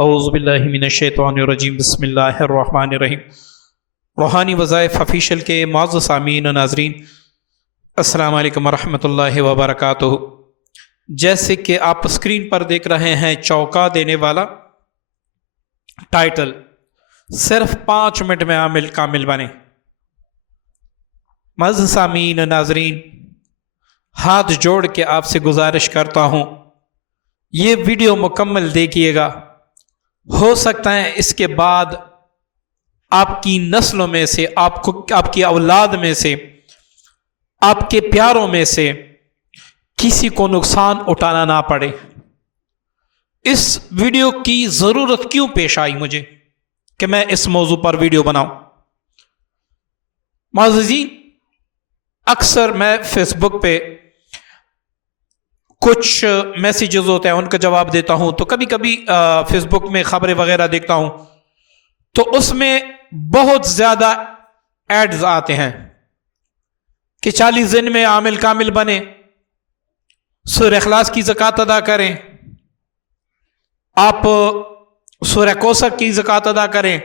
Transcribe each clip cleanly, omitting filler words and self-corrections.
اعوذ باللہ من الشیطان الرجیم بسم اللہ الرحمن الرحیم۔ روحانی وظائف آفیشیل کے معزز سامعین و ناظرین، السلام علیکم ورحمۃ اللہ وبرکاتہ۔ جیسے کہ آپ اسکرین پر دیکھ رہے ہیں، چونکا دینے والا ٹائٹل، صرف 5 منٹ میں عامل کامل بنے۔ معزز سامعین و ناظرین، ہاتھ جوڑ کے آپ سے گزارش کرتا ہوں، یہ ویڈیو مکمل دیکھیے گا۔ ہو سکتا ہے اس کے بعد آپ کی نسلوں میں سے، آپ کی اولاد میں سے، آپ کے پیاروں میں سے کسی کو نقصان اٹھانا نہ پڑے۔ اس ویڈیو کی ضرورت کیوں پیش آئی مجھے کہ میں اس موضوع پر ویڈیو بناؤں؟ معززین، اکثر میں فیس بک پہ کچھ میسیجز ہوتے ہیں، ان کا جواب دیتا ہوں، تو کبھی کبھی فیس بک میں خبریں وغیرہ دیکھتا ہوں، تو اس میں بہت زیادہ ایڈز آتے ہیں کہ 40 دن میں عامل کامل بنے، سورہ اخلاص کی زکوٰۃ ادا کریں، آپ سورہ کوثر کی زکوٰۃ ادا کریں،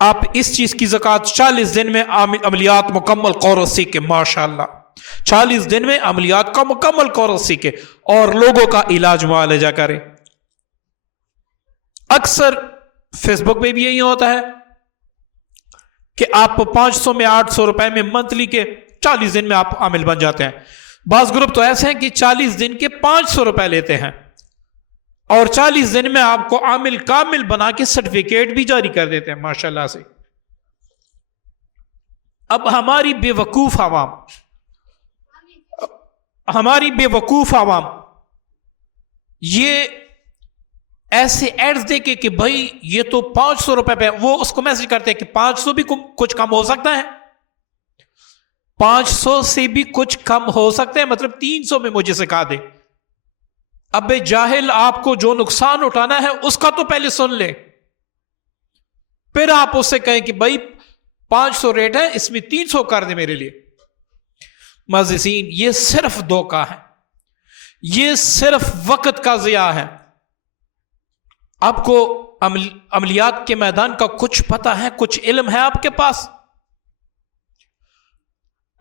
آپ اس چیز کی زکوٰۃ 40 دن میں عملیات مکمل کورس سیکھیں۔ ماشاءاللہ 40 دن میں عملیات کا مکمل کورس سیکھیں اور لوگوں کا علاج معالجہ کریں۔ اکثر فیس بک پہ بھی یہی ہوتا ہے کہ آپ 500 میں 800 روپے میں منتھلی کے 40 دن میں آپ عامل بن جاتے ہیں۔ بعض گروپ تو ایسے ہیں کہ 40 دن کے 500 روپے لیتے ہیں اور 40 دن میں آپ کو عامل کامل بنا کے سرٹیفکیٹ بھی جاری کر دیتے ہیں ماشاءاللہ سے۔ اب ہماری بے وقوف عوام یہ ایسے ایڈز دے کے کہ بھائی یہ تو 500 روپے پہ، وہ اس کو میسج کرتے ہیں کہ 500 بھی کچھ کم ہو سکتا ہے، 500 سے بھی کچھ کم ہو سکتا ہے، مطلب 300 میں مجھے سکھا دے۔ اب جاہل، آپ کو جو نقصان اٹھانا ہے اس کا تو پہلے سن لے، پھر آپ اس سے کہیں کہ بھائی 500 ریٹ ہے، اس میں 300 کر دے میرے لیے۔ معززین، یہ صرف دھوکہ ہے، یہ صرف وقت کا ضیاع ہے۔ آپ کو عملیات کے میدان کا کچھ پتہ ہے، کچھ علم ہے آپ کے پاس؟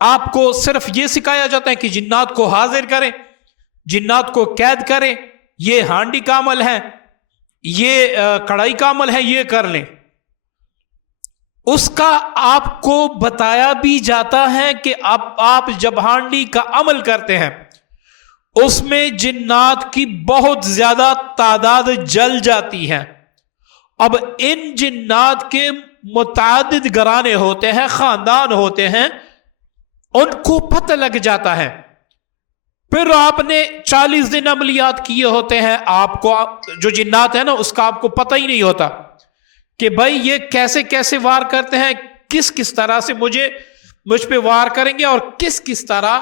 آپ کو صرف یہ سکھایا جاتا ہے کہ جنات کو حاضر کریں، جنات کو قید کریں، یہ ہانڈی کا عمل ہے، یہ کڑھائی کا عمل ہے، یہ کر لیں۔ اس کا آپ کو بتایا بھی جاتا ہے کہ آپ جب ہانڈی کا عمل کرتے ہیں اس میں جنات کی بہت زیادہ تعداد جل جاتی ہے۔ اب ان جنات کے متعدد گھرانے ہوتے ہیں، خاندان ہوتے ہیں، ان کو پتہ لگ جاتا ہے۔ پھر آپ نے 40 دن عملیات کیے ہوتے ہیں، آپ کو جو جنات ہیں نا اس کا آپ کو پتہ ہی نہیں ہوتا کہ بھائی یہ کیسے کیسے وار کرتے ہیں، کس طرح سے مجھ پہ وار کریں گے اور کس طرح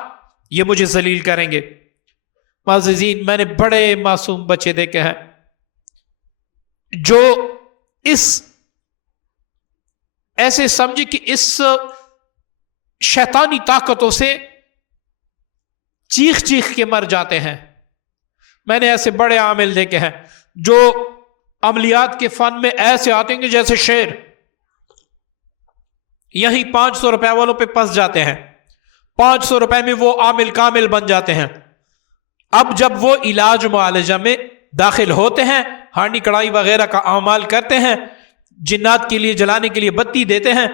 یہ مجھے ذلیل کریں گے۔ معززین، میں نے بڑے معصوم بچے دیکھے ہیں جو ایسے سمجھے کہ اس شیطانی طاقتوں سے چیخ کے مر جاتے ہیں۔ میں نے ایسے بڑے عامل دیکھے ہیں جو عملیات کے فن میں ایسے آتے ہیں کہ جیسے شیر، یہی 500 روپے والوں پہ پس جاتے ہیں، 500 روپے میں وہ عامل کامل بن جاتے ہیں۔ اب جب وہ علاج معالجہ میں داخل ہوتے ہیں، ہانڈی کڑھائی وغیرہ کا اعمال کرتے ہیں، جنات کے لیے جلانے کے لیے بتی دیتے ہیں،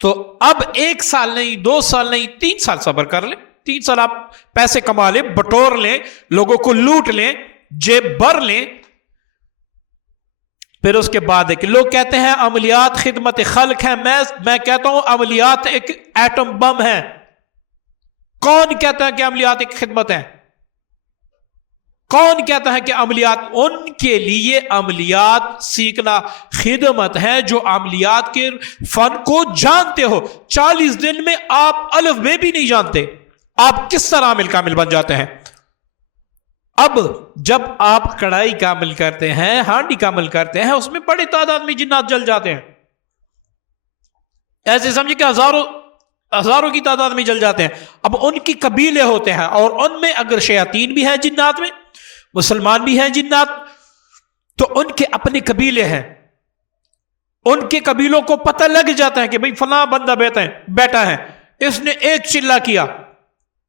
تو اب 1 سال نہیں، 2 سال نہیں، 3 سال صبر کر لیں۔ 3 سال آپ پیسے کما لیں، بٹور لیں، لوگوں کو لوٹ لیں، جیب بھر لیں، پھر اس کے بعد ہے کہ لوگ کہتے ہیں عملیات خدمت خلق ہے۔ میں کہتا ہوں عملیات ایک ایٹم بم ہے۔ کون کہتا ہے کہ عملیات ایک خدمت ہے؟ کون کہتا ہے کہ عملیات؟ ان کے لیے عملیات سیکھنا خدمت ہے جو عملیات کے فن کو جانتے ہو۔ 40 دن میں آپ الف بے بھی نہیں جانتے، آپ کس طرح عامل کامل بن جاتے ہیں؟ اب جب آپ کڑھائی کا عمل کرتے ہیں، ہانڈی کا عمل کرتے ہیں، اس میں بڑی تعداد میں جنات جل جاتے ہیں، ایسے سمجھے کہ ہزاروں کی تعداد میں جل جاتے ہیں۔ اب ان کی قبیلے ہوتے ہیں اور ان میں اگر شیاطین بھی ہیں جنات میں، مسلمان بھی ہیں جنات، تو ان کے اپنے قبیلے ہیں، ان کے قبیلوں کو پتہ لگ جاتا ہے کہ بھئی فلاں بندہ بیٹا ہے، اس نے ایک چلہ کیا.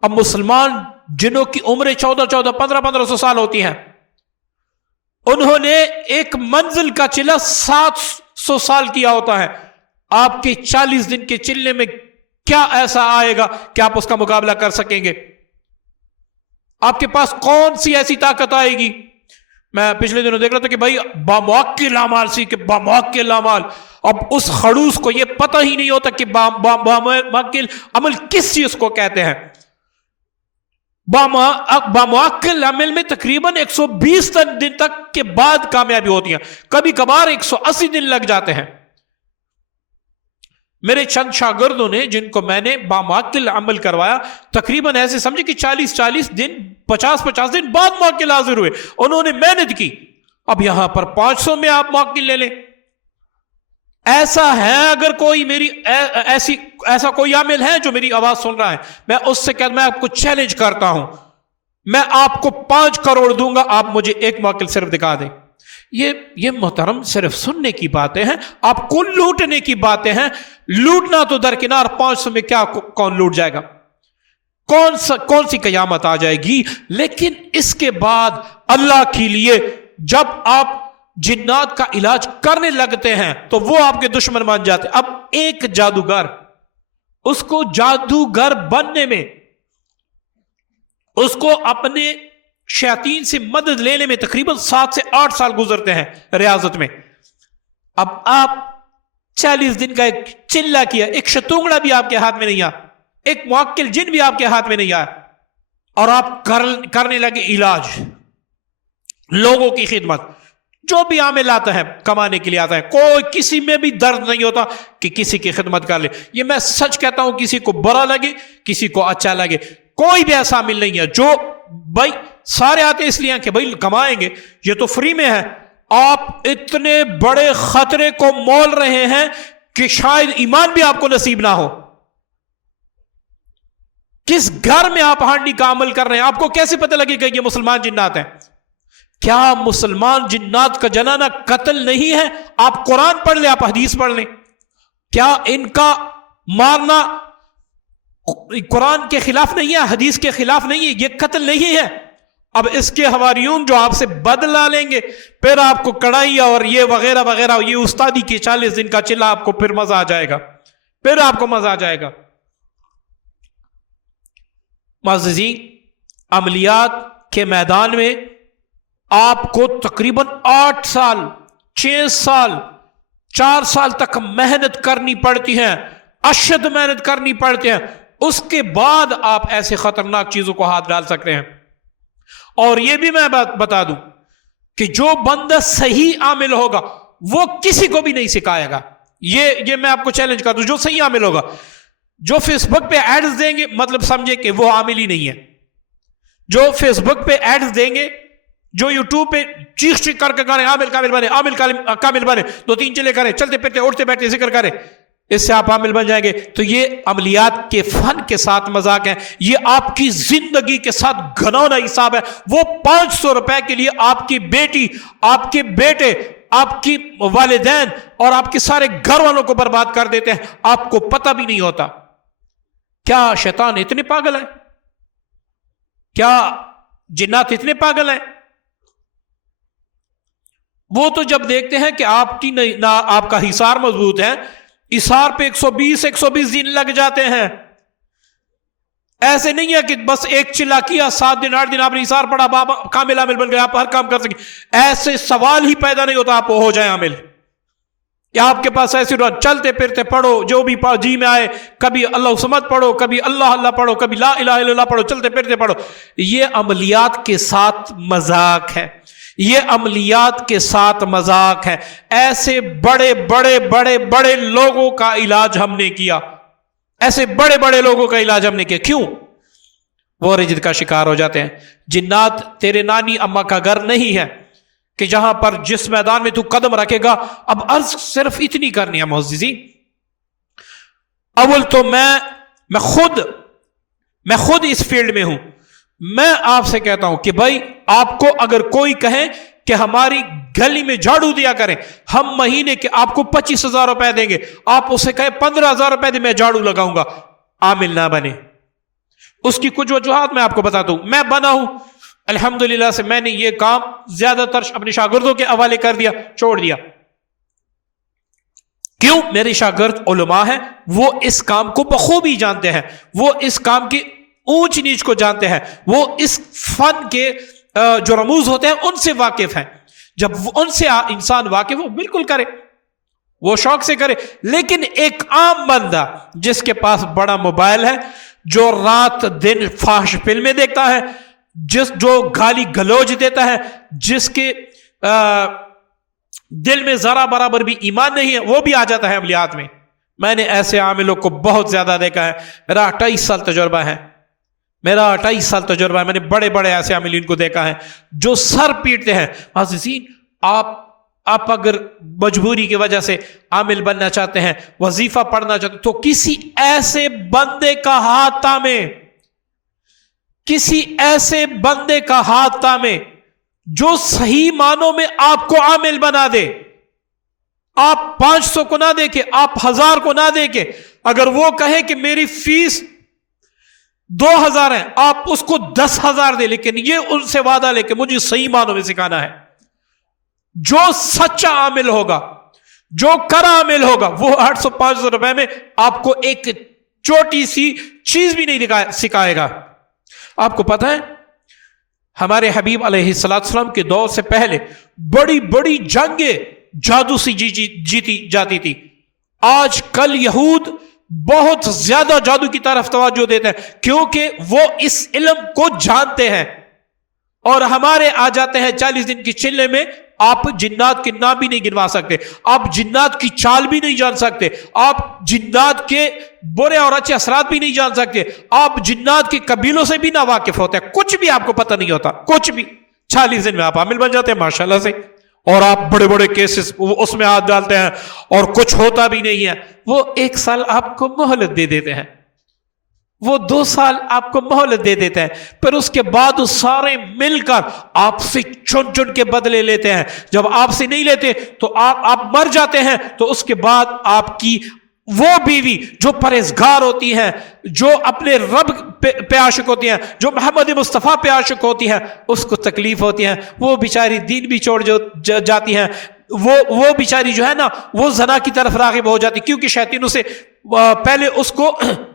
اب مسلمان جنہوں کی عمریں 14 1500 سال ہوتی ہیں، انہوں نے ایک منزل کا چلہ 700 سال کیا ہوتا ہے. آپ کے 40 دن کے چلے میں کیا ایسا آئے گا کہ آپ اس کا مقابلہ کر سکیں گے؟ آپ کے پاس کون سی ایسی طاقت آئے گی؟ میں پچھلے دنوں دیکھ رہا تھا کہ بھائی باموکل اعمال سیکھے، باموکل اعمال. اب اس خڑوس کو یہ پتہ ہی نہیں ہوتا کہ باموکل عمل کس چیز کو کہتے ہیں. باموکل عمل میں تقریباً 120 دن تک کے بعد کامیابی ہوتی ہے، کبھی کبھار 180 دن لگ جاتے ہیں. میرے چند شاگردوں نے جن کو میں نے باموکل عمل کروایا، تقریباً ایسے سمجھے کہ 40 دن 50 دن بعد موکل حاضر ہوئے. انہوں نے محنت کی. اب یہاں پر 500 میں آپ موکل لے لیں. ایسا ہے اگر کوئی میری ایسا کوئی عامل ہے جو میری آواز سن رہا ہے، میں اس سے کہتا، میں آپ کو چیلنج کرتا ہوں، میں آپ کو 5 کروڑ دوں گا، آپ مجھے ایک موکل صرف دکھا دیں. یہ محترم صرف سننے کی باتیں ہیں، آپ کو لوٹنے کی باتیں ہیں. لوٹنا تو درکنار، 500 میں کیا کون لوٹ جائے گا؟ کون سی قیامت آ جائے گی؟ لیکن اس کے بعد اللہ کے لیے جب آپ جنات کا علاج کرنے لگتے ہیں تو وہ آپ کے دشمن مان جاتے ہیں. اب ایک جادوگر، اس کو جادوگر بننے میں، اس کو اپنے شیاطین سے مدد لینے میں تقریباً 7 سے 8 سال گزرتے ہیں ریاضت میں. اب آپ 40 دن کا ایک چلہ کیا، ایک شتونگڑا بھی آپ کے ہاتھ میں نہیں آیا، ایک موکل جن بھی آپ کے ہاتھ میں نہیں آیا، اور آپ کرنے لگے علاج، لوگوں کی خدمت. جو بھی عامل آتا ہے کمانے کے لیے آتا ہے، کوئی کسی میں بھی درد نہیں ہوتا کہ کسی کی خدمت کر لے. یہ میں سچ کہتا ہوں، کسی کو برا لگے کسی کو اچھا لگے، کوئی بھی ایسا عامل نہیں ہے جو بھائی سارے آتے اس لیے کہ بھائی کمائیں گے، یہ تو فری میں ہے. آپ اتنے بڑے خطرے کو مول رہے ہیں کہ شاید ایمان بھی آپ کو نصیب نہ ہو. کس گھر میں آپ ہانڈی کا عمل کر رہے ہیں؟ آپ کو کیسے پتہ لگے گا یہ مسلمان جنات ہیں؟ کیا مسلمان جنات کا جنانا قتل نہیں ہے؟ آپ قرآن پڑھ لیں، آپ حدیث پڑھ لیں. کیا ان کا مارنا قرآن کے خلاف نہیں ہے، حدیث کے خلاف نہیں ہے؟ یہ قتل نہیں ہے. اب اس کے حواریون جو آپ سے بدلہ لیں گے، پھر آپ کو کڑھائی اور یہ وغیرہ وغیرہ، یہ استادی کی 40 دن کا چلہ، آپ کو پھر مزہ آ جائے گا، پھر آپ کو مزہ آ جائے گا. معززین، عملیات کے میدان میں آپ کو تقریباً 8 سال 6 سال 4 سال تک محنت کرنی پڑتی ہے، اشد محنت کرنی پڑتی ہے. اس کے بعد آپ ایسے خطرناک چیزوں کو ہاتھ ڈال سکتے ہیں. اور یہ بھی میں بتا دوں کہ جو بندہ صحیح عامل ہوگا وہ کسی کو بھی نہیں سکھائے گا. یہ میں آپ کو چیلنج کرتا ہوں. جو صحیح عامل ہوگا، جو فیس بک پہ ایڈز دیں گے، مطلب سمجھے کہ وہ عامل ہی نہیں ہے. جو فیس بک پہ ایڈز دیں گے، جو یوٹیوب پہ چیخ کر کے کریں عامل کامل بنے، عامل کامل بنے، 2-3 چلے کریں، چلتے پھرتے اٹھتے بیٹھتے ذکر کریں، اس سے آپ عامل بن جائیں گے. تو یہ عملیات کے فن کے ساتھ مذاق ہے، یہ آپ کی زندگی کے ساتھ گھنونا حساب ہے. وہ 500 روپے کے لیے آپ کی بیٹی، آپ کے بیٹے، آپ کی والدین اور آپ کے سارے گھر والوں کو برباد کر دیتے ہیں، آپ کو پتہ بھی نہیں ہوتا. کیا شیطان اتنے پاگل ہیں؟ کیا جنات اتنے پاگل ہیں؟ وہ تو جب دیکھتے ہیں کہ آپ کا حصار مضبوط ہے، حصار پہ 120 دن لگ جاتے ہیں. ایسے نہیں ہے کہ بس ایک چلا کیا 7 دن 8 دن آپ نے حصار پڑا، بابا کامل عامل بن گئے، آپ ہر کام کر سکیں. ایسے سوال ہی پیدا نہیں ہوتا آپ ہو جائیں عامل. یا آپ کے پاس ایسے چلتے پھرتے پڑھو جو بھی جی میں آئے، کبھی اللہ صمد پڑھو، کبھی اللہ اللہ پڑھو، کبھی لا الہ الا اللہ پڑھو، چلتے پھرتے پڑھو. یہ عملیات کے ساتھ مذاق ہے، یہ عملیات کے ساتھ مذاق ہے. ایسے بڑے بڑے بڑے بڑے لوگوں کا علاج ہم نے کیا، ایسے بڑے بڑے لوگوں کا علاج ہم نے کیا. کیوں؟ وہ رجد کا شکار ہو جاتے ہیں. جنات تیرے نانی اما کا گھر نہیں ہے کہ جہاں پر جس میدان میں تو قدم رکھے گا. اب عرض صرف اتنی کرنی ہے معززین. اول تو میں خود اس فیلڈ میں ہوں. میں آپ سے کہتا ہوں کہ بھائی آپ کو اگر کوئی کہے کہ ہماری گلی میں جھاڑو دیا کریں. ہم مہینے کے آپ کو 25,000 روپے دیں گے, آپ اسے کہیں 15,000 روپے دیں میں جھاڑو لگاؤں گا, عامل نہ بنے. اس کی کچھ وجوہات میں آپ کو بتاتا ہوں. میں بنا ہوں الحمدللہ سے, میں نے یہ کام زیادہ تر اپنے شاگردوں کے حوالے کر دیا, چھوڑ دیا. کیوں؟ میرے شاگرد علماء ہیں, وہ اس کام کو بخوبی جانتے ہیں, وہ اس کام کی اونچ نیچ کو جانتے ہیں, وہ اس فن کے جو رموز ہوتے ہیں ان سے واقف ہیں. جب ان سے انسان واقف ہو بالکل کرے, وہ شوق سے کرے. لیکن ایک عام بندہ جس کے پاس بڑا موبائل ہے, جو رات دن فحش فلمیں دیکھتا ہے, جو گالی گلوچ دیتا ہے, جس کے دل میں ذرا برابر بھی ایمان نہیں ہے, وہ بھی آ جاتا ہے عملیات میں. میں نے ایسے عاملوں کو بہت زیادہ دیکھا ہے. میرا 28 سال تجربہ ہے, میں نے بڑے بڑے ایسے عاملین کو دیکھا ہے جو سر پیٹتے ہیں. عزیزین, آپ اگر مجبوری کی وجہ سے عامل بننا چاہتے ہیں, وظیفہ پڑھنا چاہتے ہیں, تو کسی ایسے بندے کا ہاتھ تامے جو صحیح معنوں میں آپ کو عامل بنا دے. آپ 500 کو نہ دے کے, آپ 1000 کو نہ دے کے, اگر وہ کہے کہ میری فیس 2000 ہے, آپ اس کو 10,000 دے, لیکن یہ ان سے وعدہ لے کے مجھے صحیح معنوں میں سکھانا ہے. جو سچا عامل ہوگا, جو کرا عامل ہوگا, وہ 800-500 روپے میں آپ کو ایک چھوٹی سی چیز بھی نہیں سکھائے گا. آپ کو پتہ ہے ہمارے حبیب علیہ السلام کے دور سے پہلے بڑی بڑی جنگیں جادو سے جیتی جاتی تھی. آج کل یہود بہت زیادہ جادو کی طرف توجہ دیتے ہیں, کیونکہ وہ اس علم کو جانتے ہیں. اور ہمارے آ جاتے ہیں 40 دن کی چلے میں, آپ جنات کے نام بھی نہیں گنوا سکتے, آپ جنات کی چال بھی نہیں جان سکتے, آپ جنات کے برے اور اچھے اثرات بھی نہیں جان سکتے, آپ جنات کے قبیلوں سے بھی نہ واقف ہوتے ہیں, کچھ بھی آپ کو پتہ نہیں ہوتا, کچھ بھی. 40 دن میں آپ عامل بن جاتے ہیں ماشاءاللہ سے, اور آپ بڑے بڑے کیسز اس میں ہاتھ ڈالتے ہیں اور کچھ ہوتا بھی نہیں ہے. وہ 1 سال آپ کو مہلت دے دیتے ہیں, وہ 2 سال آپ کو مہلت دے دیتے ہیں, پھر اس کے بعد سارے مل کر آپ سے چن چن کے بدلے لیتے ہیں. جب آپ سے نہیں لیتے تو آپ مر جاتے ہیں. تو اس کے بعد آپ کی وہ بیوی جو پرہیزگار ہوتی ہیں, جو اپنے رب پہ عاشق ہوتی ہیں, جو محمد مصطفیٰ پہ عاشق ہوتی ہیں, اس کو تکلیف ہوتی ہے, وہ بیچاری دین بھی چھوڑ جاتی ہیں, وہ بیچاری جو ہے نا وہ زنا کی طرف راغب ہو جاتی, کیونکہ شیطان اسے پہلے اس کو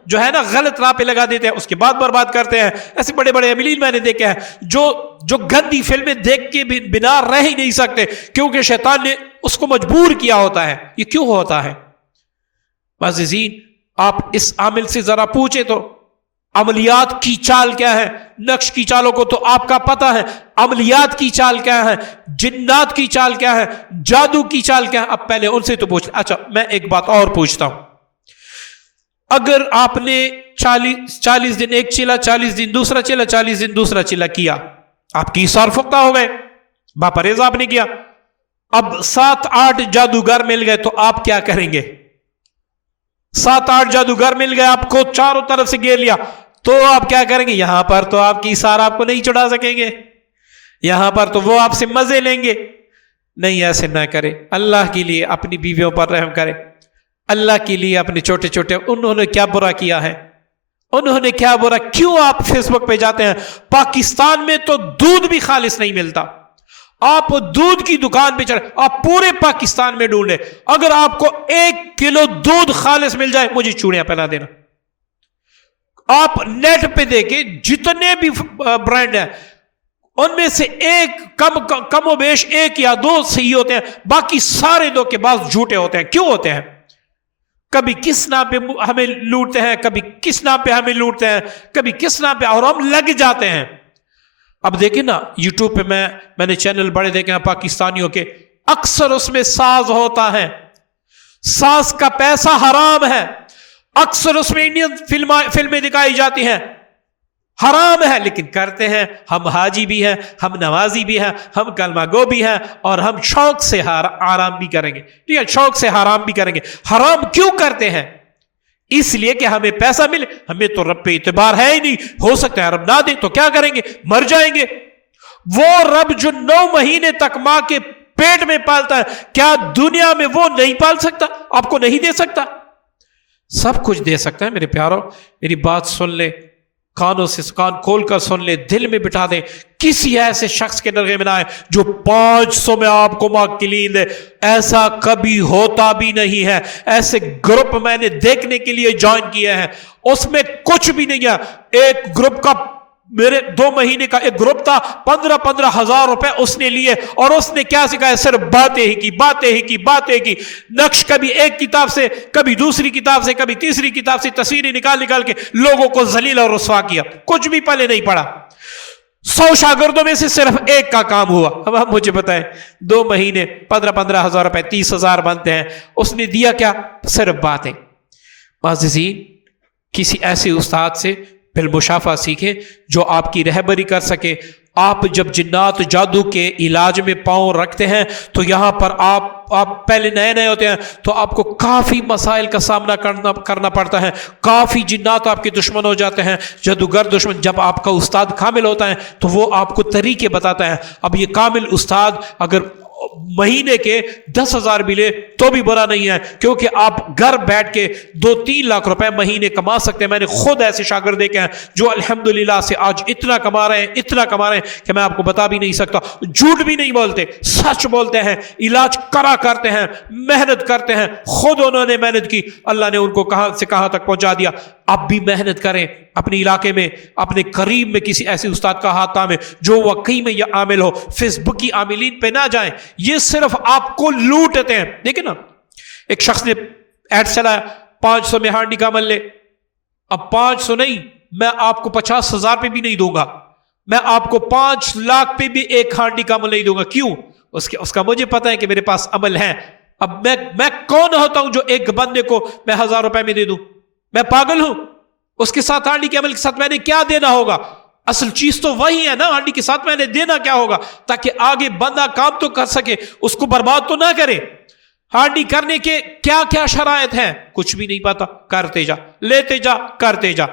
جو ہے نا غلط راہ پہ لگا دیتے ہیں, اس کے بعد برباد کرتے ہیں. ایسے بڑے بڑے عاملین میں نے دیکھے ہیں جو گندی فلمیں دیکھ کے بنا رہ ہی نہیں سکتے, کیونکہ شیطان نے اس کو مجبور کیا ہوتا ہے. یہ کیوں ہوتا ہے؟ عزیزین, آپ اس عامل سے ذرا پوچھیں تو عملیات کی چال کیا ہے. نقش کی چالوں کو تو آپ کا پتہ ہے, عملیات کی چال کیا ہے, جنات کی چال کیا ہے, جادو کی چال کیا ہے. اب پہلے ان سے تو پوچھ. اچھا, میں ایک بات اور پوچھتا ہوں. اگر آپ نے 40 دن ایک چلا, 40 دن دوسرا چلا, 40 دن دوسرا چلا کیا, آپ کی سار فقہ ہو گئے, باپرہیز آپ نے کیا. اب 7-8 جادوگر مل گئے تو آپ کیا کریں گے؟ 7-8 جادوگر مل گئے, آپ کو چاروں طرف سے گھیر لیا, تو آپ کیا کریں گے؟ یہاں پر تو آپ کی سار آپ کو نہیں چڑھا سکیں گے, یہاں پر تو وہ آپ سے مزے لیں گے. نہیں, ایسے نہ کرے. اللہ کے لیے اپنی بیویوں پر رحم کرے, اللہ کے لیے اپنے چھوٹے چھوٹے, انہوں نے کیا برا کیا ہے, انہوں نے کیا برا. کیوں آپ فیس بک پہ جاتے ہیں؟ پاکستان میں تو دودھ بھی خالص نہیں ملتا, آپ دودھ کی دکان پہ چلے, آپ پورے پاکستان میں ڈھونڈیں, اگر آپ کو 1 کلو دودھ خالص مل جائے مجھے چوڑیاں پہنا دینا. آپ نیٹ پہ دیکھیں جتنے بھی برانڈ ہیں ان میں سے ایک کم و بیش 1 یا 2 صحیح ہوتے ہیں, باقی سارے دھوکے باز جھوٹے ہوتے ہیں. کیوں ہوتے ہیں؟ کبھی کس نام پہ ہمیں لوٹتے ہیں, کبھی کس نام پہ ہمیں لوٹتے ہیں, کبھی کس نام پہ, اور ہم لگ جاتے ہیں. اب دیکھیں نا یوٹیوب پہ میں نے چینل بڑے دیکھے ہیں پاکستانیوں کے, اکثر اس میں ساز ہوتا ہے, ساز کا پیسہ حرام ہے. اکثر اس میں انڈین فلمیں دکھائی جاتی ہیں, حرام ہے, لیکن کرتے ہیں. ہم حاجی بھی ہیں, ہم نمازی بھی ہیں, ہم کلمہ گو بھی ہیں, اور ہم شوق سے آرام بھی کریں گے. ٹھیک ہے, شوق سے حرام بھی کریں گے. حرام کیوں کرتے ہیں؟ اس لیے کہ ہمیں پیسہ ملے. ہمیں تو رب پہ اعتبار ہے ہی نہیں, ہو سکتا ہے رب نہ دے تو کیا کریں گے, مر جائیں گے. وہ رب جو 9 مہینے تک ماں کے پیٹ میں پالتا ہے، کیا دنیا میں وہ نہیں پال سکتا؟ آپ کو نہیں دے سکتا؟ سب کچھ دے سکتا ہے میرے پیاروں. میری بات سن لے، کانوں سے کان کھول کر سن لے، دل میں بٹھا دے. کسی ایسے شخص کے نرغے میں نہ آئے جو 500 میں آپ کو ماکلین دے. ایسا کبھی ہوتا بھی نہیں ہے. ایسے گروپ میں نے دیکھنے کے لیے جوائن کیے ہیں، اس میں کچھ بھی نہیں ہے. ایک گروپ کا میرے 2 مہینے کا ایک گروپ تھا، 15 ہزار روپے اس نے لیے، اور اس نے کیا سکھایا؟ صرف باتیں ہی کی. نقش کبھی ایک کتاب سے، کبھی دوسری کتاب سے، کبھی تیسری کتاب سے تصویریں نکال کے لوگوں کو ذلیل اور رسوا کیا. کچھ بھی پہلے نہیں پڑھا. 100 شاگردوں میں سے صرف ایک کا کام ہوا. اب آپ مجھے بتائیں، 2 مہینے 15 ہزار روپے، 30,000 بنتے ہیں. اس نے دیا کیا؟ صرف باتیں. معززین، کسی ایسے استاد سے بالمشافہ سیکھے جو آپ کی رہبری کر سکے. آپ جب جنات جادو کے علاج میں پاؤں رکھتے ہیں تو یہاں پر آپ پہلے نئے ہوتے ہیں تو آپ کو کافی مسائل کا سامنا کرنا پڑتا ہے. کافی جنات آپ کے دشمن ہو جاتے ہیں، جادوگر دشمن. جب آپ کا استاد کامل ہوتا ہے تو وہ آپ کو طریقے بتاتا ہے. اب یہ کامل استاد اگر مہینے کے 10,000 بھی لے تو بھی برا نہیں ہے، کیونکہ آپ گھر بیٹھ کے 2-3 لاکھ روپے مہینے کما سکتے ہیں. میں نے خود ایسے شاگرد دیکھے ہیں جو الحمدللہ سے آج اتنا کما رہے ہیں کہ میں آپ کو بتا بھی نہیں سکتا. جھوٹ بھی نہیں بولتے، سچ بولتے ہیں، علاج کرتے ہیں، محنت کرتے ہیں. خود انہوں نے محنت کی، اللہ نے ان کو کہاں سے کہاں تک پہنچا دیا. آپ بھی محنت کریں، اپنے علاقے میں، اپنے قریب میں کسی ایسے استاد کا ہاتھ تھامیں جو واقعی میں یہ عامل ہو. فیس بک کی عاملین پہ نہ جائیں، یہ صرف آپ کو لوٹتے ہیں. دیکھیں نا، ایک شخص نے ایڈ چلایا 500 میں ہانڈی کا عمل لے. اب 500 نہیں، میں آپ کو 50,000 پہ بھی نہیں دوں گا، میں آپ کو 5 لاکھ پہ بھی ایک ہانڈی کا عمل نہیں دوں گا. کیوں؟ اس کا مجھے پتا ہے کہ میرے پاس عمل ہے. اب میں کون ہوتا ہوں جو ایک بندے کو میں 1,000 روپے میں دے دوں؟ میں پاگل ہوں؟ اس کے ساتھ ہانڈی کے عمل کے ساتھ میں نے کیا دینا ہوگا؟ اصل چیز تو وہی ہے نا. ہانڈی کے ساتھ میں نے دینا کیا ہوگا؟ تاکہ آگے بندہ کام تو کر سکے، اس کو برباد تو نہ کرے. ہانڈی کرنے کے کیا کیا شرائط ہیں؟ کچھ بھی نہیں پتا. کرتے جا، لیتے جا، کرتے جا.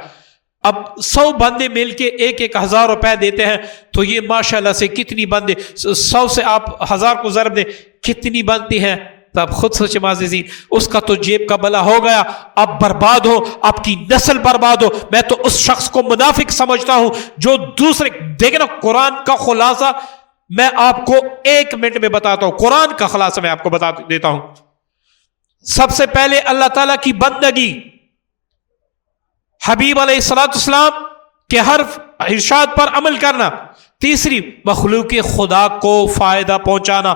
اب 100 بندے مل کے 1,000 روپے دیتے ہیں تو یہ ماشاءاللہ سے کتنی بندے، 100 سے آپ 1000 کو ضرب دیں، کتنی بنتی ہیں؟ تو آپ خود سوچیں معززین، اس کا تو جیب کا بلا ہو گیا. آپ برباد ہو، آپ کی نسل برباد ہو. میں تو اس شخص کو منافق سمجھتا ہوں جو دوسرے، دیکھیں نا، قرآن کا خلاصہ میں آپ کو 1 منٹ میں بتاتا ہوں. قرآن کا خلاصہ میں آپ کو بتا دیتا ہوں. سب سے پہلے اللہ تعالیٰ کی بندگی، حبیب علیہ السلام کے ہر ارشاد پر عمل کرنا. تیسری، مخلوق خدا کو فائدہ پہنچانا.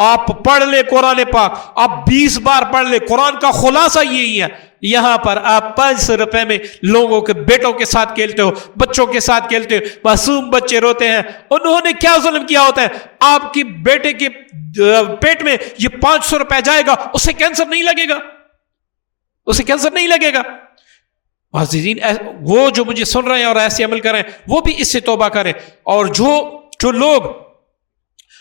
آپ پڑھ لے قرآن پاک، آپ 20 بار پڑھ لے، قرآن کا خلاصہ یہی ہے. یہاں پر آپ 500 روپے میں لوگوں کے بیٹوں کے ساتھ کھیلتے ہو، بچوں کے ساتھ کھیلتے ہو. معصوم بچے روتے ہیں، انہوں نے کیا ظلم کیا ہوتا ہے؟ آپ کے بیٹے کے پیٹ میں یہ 500 روپے جائے گا، اسے کینسر نہیں لگے گا، اسے کینسر نہیں لگے گا. معززین، وہ جو مجھے سن رہے ہیں اور ایسے عمل کر رہے ہیں وہ بھی اس سے توبہ کریں. اور جو لوگ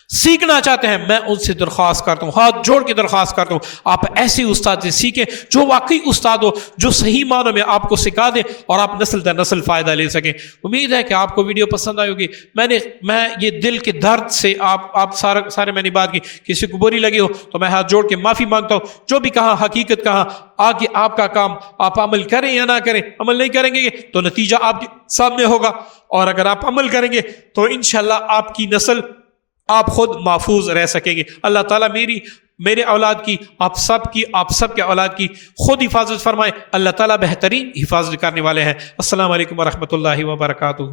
سیکھنا چاہتے ہیں، میں ان سے درخواست کرتا ہوں، ہاتھ جوڑ کے درخواست کرتا ہوں، آپ ایسی استاد سے سیکھیں جو واقعی استاد ہو، جو صحیح معنوں میں آپ کو سکھا دے اور آپ نسل در نسل فائدہ لے سکیں. امید ہے کہ آپ کو ویڈیو پسند آئی ہوگی. میں یہ دل کے درد سے آپ سارے میں نے بات کی، کسی کو بری لگی ہو تو میں ہاتھ جوڑ کے معافی مانگتا ہوں. جو بھی کہا حقیقت کہا. آگے آپ کا کام، آپ عمل کریں یا نہ کریں. عمل نہیں کریں گے تو نتیجہ آپ کے سامنے ہوگا، اور اگر آپ عمل کریں گے تو انشاءاللہ آپ کی نسل، آپ خود محفوظ رہ سکیں گے. اللہ تعالیٰ میرے اولاد کی، آپ سب کے اولاد کی خود حفاظت فرمائے. اللہ تعالیٰ بہترین حفاظت کرنے والے ہیں. السلام علیکم ورحمۃ اللہ وبرکاتہ.